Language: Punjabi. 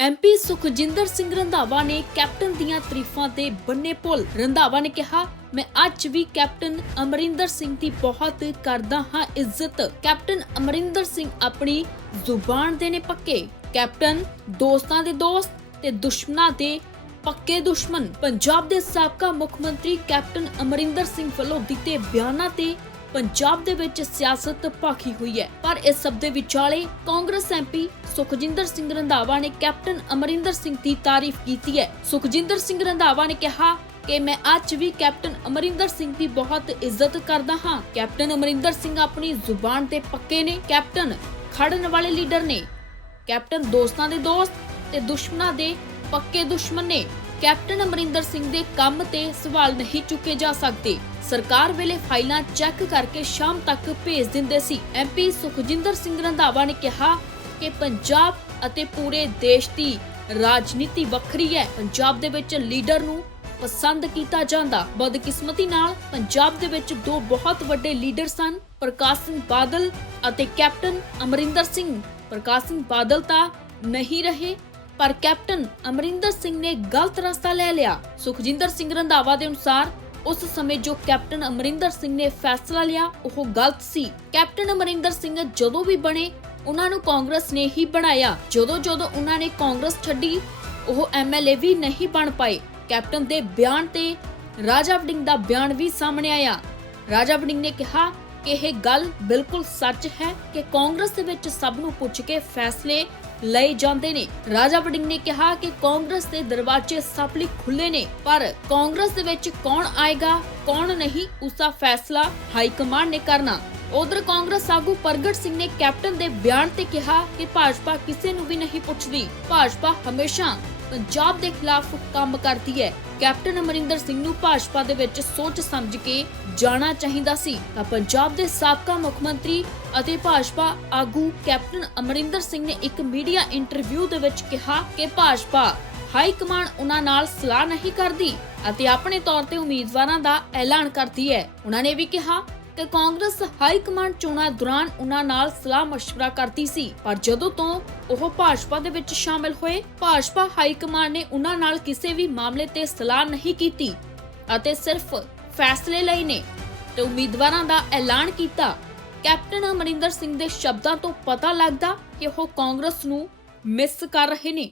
ਐਮਪੀ ਸੁਖਜਿੰਦਰ ਸਿੰਘ ਰੰਧਾਵਾ ਨੇ ਕੈਪਟਨ ਦੀਆਂ ਤਾਰੀਫਾਂ ਤੇ ਬੰਨੇ ਪੁੱਲ। ਰੰਧਾਵਾ ਨੇ ਕਿਹਾ, ਮੈਂ ਅੱਜ ਵੀ ਕੈਪਟਨ ਅਮਰਿੰਦਰ ਸਿੰਘ ਦੀ ਬਹੁਤ ਕਰਦਾ ਹਾਂ ਇੱਜ਼ਤ। ਕੈਪਟਨ ਅਮਰਿੰਦਰ ਸਿੰਘ ਆਪਣੀ ਜ਼ੁਬਾਨ ਦੇ ਨੇ ਪੱਕੇ। ਕੈਪਟਨ ਦੋਸਤਾਂ ਦੇ ਦੋਸਤ ਤੇ ਦੁਸ਼ਮਣਾਂ ਦੇ ਪੱਕੇ ਦੁਸ਼ਮਣ। ਪੰਜਾਬ ਦੇ ਸਾਬਕਾ ਮੁੱਖ ਮੰਤਰੀ ਕੈਪਟਨ ਅਮਰਿੰਦਰ ਸਿੰਘ ਵੱਲੋਂ ਦਿੱਤੇ ਬਿਆਨਾਂ ਤੇ ਪੰਜਾਬ ਦੇ ਵਿੱਚ ਸਿਆਸਤ ਭਾਖੀ ਹੋਈ ਹੈ। ਪਰ ਇਸ ਸਭ ਦੇ ਵਿਚਾਲੇ ਕਾਂਗਰਸ ਐਮਪੀ ਸੁਖਜਿੰਦਰ ਸਿੰਘ ਰੰਧਾਵਾ ਨੇ ਕੈਪਟਨ ਅਮਰਿੰਦਰ ਸਿੰਘ ਦੀ ਤਾਰੀਫ ਕੀਤੀ ਹੈ। ਸੁਖਜਿੰਦਰ ਸਿੰਘ ਰੰਧਾਵਾ ਨੇ ਕਿਹਾ ਕਿ ਮੈਂ ਅੱਜ ਵੀ ਕੈਪਟਨ ਅਮਰਿੰਦਰ ਸਿੰਘ ਦੀ ਬਹੁਤ ਇੱਜ਼ਤ ਕਰਦਾ ਹਾਂ। ਕੈਪਟਨ ਅਮਰਿੰਦਰ ਸਿੰਘ ਆਪਣੀ ਜ਼ੁਬਾਨ ਤੇ ਪੱਕੇ ਨੇ। ਕੈਪਟਨ ਖੜਨ ਵਾਲੇ ਲੀਡਰ ਨੇ। ਕੈਪਟਨ ਦੋਸਤਾਂ ਦੇ ਦੋਸਤ ਤੇ ਦੁਸ਼ਮਣਾਂ ਦੇ ਪੱਕੇ ਦੁਸ਼ਮਣ ਨੇ। ਕੈਪਟਨ ਅਮਰਿੰਦਰ ਸਿੰਘ ਦੇ ਕੰਮ ਤੇ ਸਵਾਲ ਨਹੀਂ ਚੁੱਕੇ ਜਾ ਸਕਦੇ। ਸਰਕਾਰ ਵੇਲੇ ਫਾਈਲਾਂ ਚੈੱਕ ਕਰਕੇ ਸ਼ਾਮ ਤੱਕ ਭੇਜ ਦਿੰਦੇ ਸੀ। ਐਮਪੀ ਸੁਖਜਿੰਦਰ ਸਿੰਘ ਰੰਧਾਵਾ ਨੇ ਕਿਹਾ ਕਿ ਪੰਜਾਬ ਅਤੇ ਪੂਰੇ ਦੇਸ਼ ਦੀ ਰਾਜਨੀਤੀ ਵੱਖਰੀ ਹੈ। ਪੰਜਾਬ ਦੇ ਵਿੱਚ ਲੀਡਰ ਨੂੰ ਪਸੰਦ ਕੀਤਾ ਜਾਂਦਾ। ਬਦਕਿਸਮਤੀ ਨਾਲ ਪੰਜਾਬ ਦੇ ਵਿੱਚ ਦੋ ਬਹੁਤ ਵੱਡੇ ਲੀਡਰ ਸਨ ਪ੍ਰਕਾਸ਼ ਸਿੰਘ ਬਾਦਲ ਅਤੇ ਕੈਪਟਨ ਅਮਰਿੰਦਰ ਸਿੰਘ। ਪ੍ਰਕਾਸ਼ ਸਿੰਘ ਬਾਦਲ ਤਾਂ ਨਹੀਂ ਰਹੇ ਪਰ ਕੈਪਟਨ ਅਮਰਿੰਦਰ ਸਿੰਘ ਨੇ ਗਲਤ ਰਸਤਾ ਲੈ ਲਿਆ। ਸੁਖਜਿੰਦਰ ਸਿੰਘ ਰੰਧਾਵਾ ਦੇ ਅਨੁਸਾਰ, ਉਸ ਸਮੇਂ ਜੋ ਕੈਪਟਨ ਅਮਰਿੰਦਰ ਸਿੰਘ ਨੇ ਫੈਸਲਾ ਲਿਆ, ਉਹ ਗਲਤ ਸੀ। ਕੈਪਟਨ ਅਮਰਿੰਦਰ ਸਿੰਘ ਜਦੋਂ ਵੀ ਬਣੇ, ਉਹਨਾਂ ਨੂੰ ਕਾਂਗਰਸ ਨੇ ਹੀ ਬਣਾਇਆ। ਜਦੋਂ ਜਦੋਂ ਉਹਨਾਂ ਨੇ ਕਾਂਗਰਸ ਛੱਡੀ, ਉਹ ਐਮਐਲਏ ਵੀ ਨਹੀਂ ਬਣ ਪਾਏ। ਕੈਪਟਨ ਦੇ ਬਿਆਨ ਤੇ ਰਾਜਾ ਵਡਿੰਗ ਦਾ ਬਿਆਨ ਵੀ ਸਾਹਮਣੇ ਆਇਆ। ਰਾਜਾ ਵਡਿੰਗ ਨੇ ਕਿਹਾ ਕਿ ਇਹ ਗੱਲ ਬਿਲਕੁਲ ਸੱਚ ਹੈ ਕਿ ਕਾਂਗਰਸ ਦੇ ਵਿੱਚ ਸਭ ਨੂੰ ਪੁੱਛ ਕੇ ਫੈਸਲੇ ਲਏ ਜਾਂਦੇ ਨੇ। ਰਾਜਾ ਵੜਿੰਗ ਨੇ ਕਿਹਾ ਕਿ ਕਾਂਗਰਸ ਦੇ ਦਰਵਾਜ਼ੇ ਸਭ ਲਈ ਖੁੱਲੇ ਨੇ, ਪਰ ਕਾਂਗਰਸ ਦੇ ਵਿੱਚ ਕੌਣ ਆਏਗਾ, ਕੌਣ ਨਹੀਂ ਉਸ ਦਾ ਫੈਸਲਾ ਹਾਈ ਕਮਾਂਡ ਨੇ ਕਰਨਾ। ਉਧਰ ਕਾਂਗਰਸ ਆਗੂ ਪ੍ਰਗਟ ਸਿੰਘ ਨੇ ਕੈਪਟਨ ਦੇ ਬਿਆਨ ਤੇ ਕਿਹਾ ਕਿ ਭਾਜਪਾ ਕਿਸੇ ਨੂੰ ਵੀ ਨਹੀਂ ਪੁੱਛਦੀ। ਭਾਜਪਾ ਹਮੇਸ਼ਾ ਪੰਜਾਬ ਦੇ ਖਿਲਾਫ ਕੰਮ ਕਰਦੀ ਹੈ। ਕੈਪਟਨ ਅਮਰਿੰਦਰ ਸਿੰਘ ਨੂੰ ਭਾਜਪਾ ਦੇ ਵਿੱਚ ਸੋਚ ਸਮਝ ਕੇ ਜਾਣਾ ਚਾਹੀਦਾ ਸੀ। ਤਾਂ ਪੰਜਾਬ ਦੇ ਸਾਬਕਾ ਮੁੱਖ ਮੰਤਰੀ ਅਤੇ ਭਾਜਪਾ ਆਗੂ ਕੈਪਟਨ ਅਮਰਿੰਦਰ ਸਿੰਘ ਨੇ ਇੱਕ ਮੀਡੀਆ ਇੰਟਰਵਿਊ ਦੇ ਵਿੱਚ ਕਿਹਾ ਕਿ ਭਾਜਪਾ ਹਾਈ ਕਮਾਂਡ ਉਹਨਾਂ ਨਾਲ ਸਲਾਹ ਨਹੀਂ ਕਰਦੀ ਅਤੇ ਆਪਣੇ ਤੌਰ ਤੇ ਉਮੀਦਵਾਰਾਂ ਦਾ ਐਲਾਨ ਕਰਦੀ ਹੈ। ਉਹਨਾਂ ਨੇ ਵੀ ਕਿਹਾ ਕਿ ਕਾਂਗਰਸ ਹਾਈ ਕਮਾਂਡ ਚੋਣਾਂ ਦੌਰਾਨ ਉਹਨਾਂ ਨਾਲ ਸਲਾਹ ਮਸ਼ਵਰਾ ਕਰਦੀ ਸੀ। ਪਰ ਜਦੋਂ ਤੋਂ ਉਹ ਭਾਜਪਾ ਦੇ ਵਿੱਚ ਸ਼ਾਮਲ ਹੋਏ, ਭਾਜਪਾ ਹਾਈ ਕਮਾਂਡ ਨੇ ਉਹਨਾਂ ਨਾਲ ਕਿਸੇ ਵੀ ਮਾਮਲੇ ਤੇ ਸਲਾਹ ਨਹੀਂ ਕੀਤੀ ਅਤੇ ਸਿਰਫ ਫੈਸਲੇ ਲਈ ਨੇ ਤੇ ਉਮੀਦਵਾਰਾਂ ਦਾ ਐਲਾਨ ਕੀਤਾ। ਕੈਪਟਨ ਅਮਰਿੰਦਰ ਸਿੰਘ ਦੇ ਸ਼ਬਦਾਂ ਤੋਂ ਪਤਾ ਲੱਗਦਾ ਕਿ ਉਹ ਕਾਂਗਰਸ ਨੂੰ ਮਿਸ ਕਰ ਰਹੇ ਨੇ।